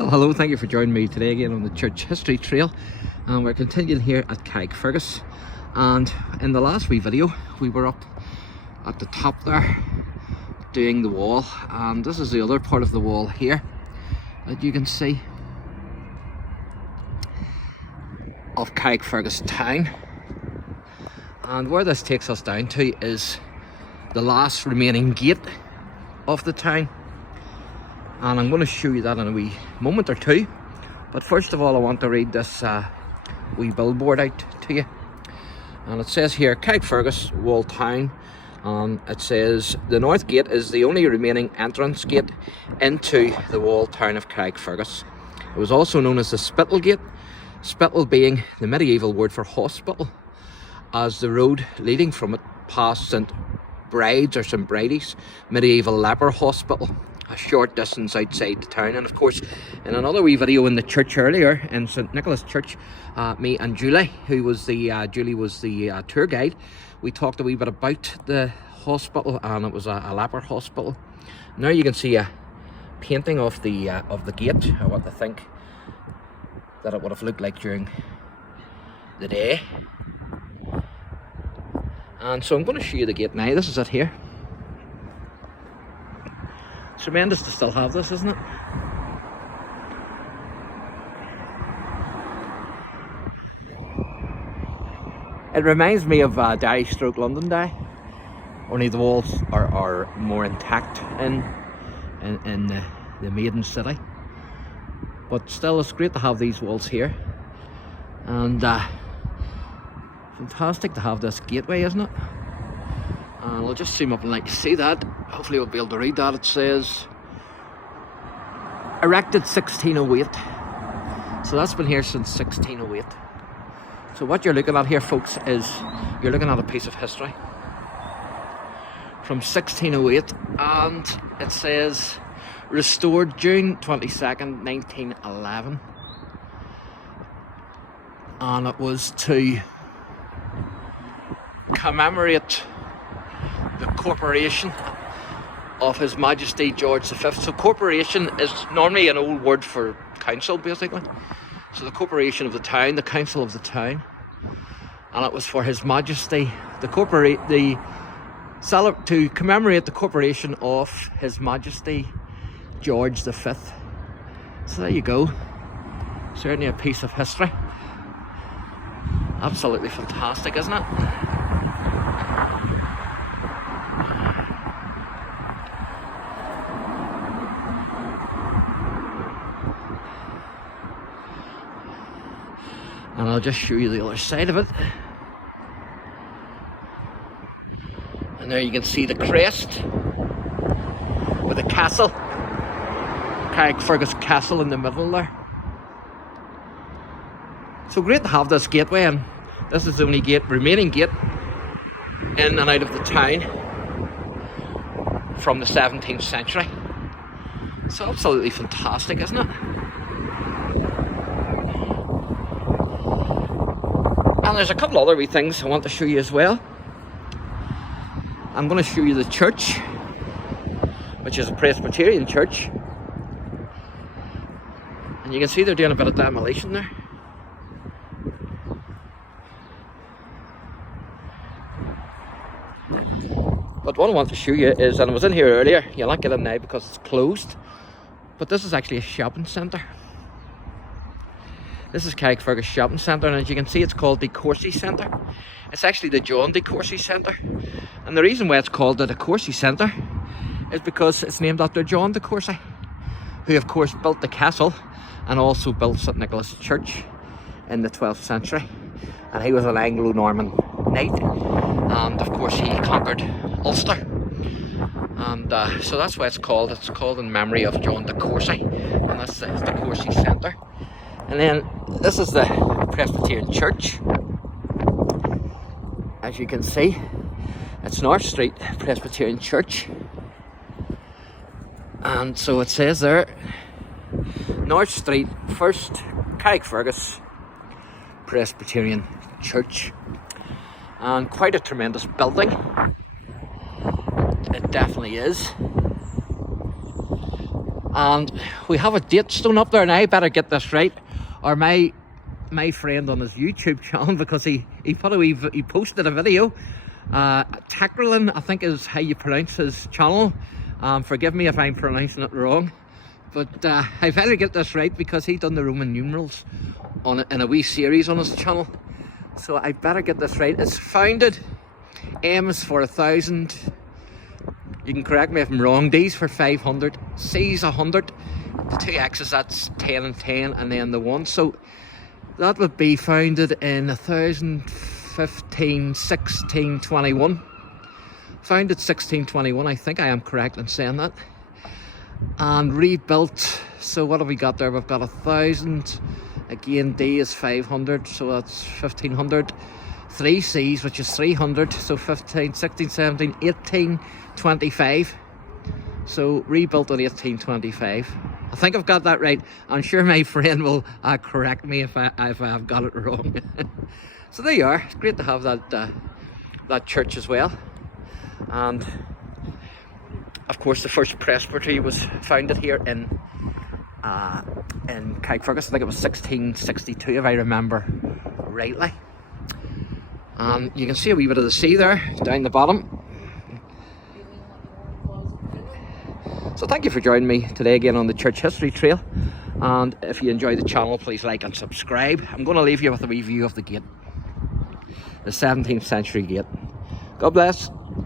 Well, hello, thank you for joining me today again on the Church History Trail. And we're continuing here at CARRICKFERGUS. And in the last wee video, we were up at the top there doing the wall. And this is the other part of the wall here that you can see of CARRICKFERGUS town. And where this takes us down to is the last remaining gate of the town. And I'm going to show you that in a wee moment or two. But first of all, I want to read this wee billboard out to you. And it says here, CARRICKFERGUS Wall Town. And it says, the north gate is the only remaining entrance gate into the walled town of Carrickfergus. It was also known as the Spittal Gate, Spittal being the medieval word for hospital, as the road leading from it past St Bride's or St Bridie's medieval leper hospital, a short distance outside the town. And of course, in another wee video in the church earlier, in St Nicholas Church, me and Julie, who was the Julie was the tour guide, we talked a wee bit about the hospital, and it was a leper hospital. Now you can see a painting of the gate, or what I think that it would have looked like during the day. And so I'm going to show you the gate now. This is it here. It's tremendous to still have this, isn't it? It reminds me of Derry stroke London Day, only the walls are more intact in the maiden city. But still, it's great to have these walls here, and fantastic to have this gateway, isn't it? And I'll just zoom up and let you see that. Hopefully you'll be able to read that. It says erected 1608, so that's been here since 1608. So what you're looking at here, folks, is you're looking at a piece of history from 1608, and it says restored June 22nd 1911, and it was to commemorate the corporation of His Majesty George V. So corporation is normally an old word for council, basically. So the corporation of the town, the council of the town, and it was for His Majesty to commemorate the corporation of His Majesty George V. So there you go. Certainly a piece of history. Absolutely fantastic, isn't it? And I'll just show you the other side of it. And there you can see the crest with the castle, CARRICKFERGUS Castle in the middle there. So great to have this gateway, and this is the only remaining gate in and out of the town from the 17th century. So absolutely fantastic, isn't it? And there's a couple other wee things I want to show you as well. I'm going to show you the church, which is a Presbyterian church. And you can see they're doing a bit of demolition there. But what I want to show you is, and I was in here earlier, you'll not get in now because it's closed, but this is actually a shopping centre. This is CARRICKFERGUS Shopping Centre, and as you can see, it's called the Coursey Centre. It's actually the John de Courcy Centre. And the reason why it's called the Coursey Centre is because it's named after John de Courcy, who of course built the castle and also built St Nicholas Church in the 12th century. And he was an Anglo-Norman knight, and of course he conquered Ulster. And so that's why it's called in memory of John de Courcy, and that's the Coursey Centre. And then this is the Presbyterian Church. As you can see, it's North Street Presbyterian Church. And so it says there, North Street, First CARRICKFERGUS Presbyterian Church. And quite a tremendous building. It definitely is. And we have a date stone up there, and I better get this right, or my friend on his YouTube channel, because he posted a video. Takralin, I think is how you pronounce his channel. Forgive me if I'm pronouncing it wrong, but I better get this right, because he done the Roman numerals on it in a wee series on his channel. So I better get this right. It's founded. M is for 1,000. You can correct me if I'm wrong. D's for 500. C's 100. The two X's, that's 10 and 10, and then the 1. So that would be founded in 1015, 1621. Founded 1621. I think I am correct in saying that. And rebuilt. So what have we got there? We've got 1,000. Again, D is 500, so that's 1,500. 3 C's, which is 300, so 15, 16, 17, 18, 25. So rebuilt in 1825. I think I've got that right. I'm sure my friend will correct me if I've got it wrong. So there you are. It's great to have that church as well. And of course, the first presbytery was founded here in CARRICKFERGUS. I think it was 1662, if I remember rightly. And you can see a wee bit of the sea there down the bottom. So thank you for joining me today again on the Church History Trail. And if you enjoy the channel, please like and subscribe. I'm going to leave you with a review of the gate, the 17th century gate. God bless.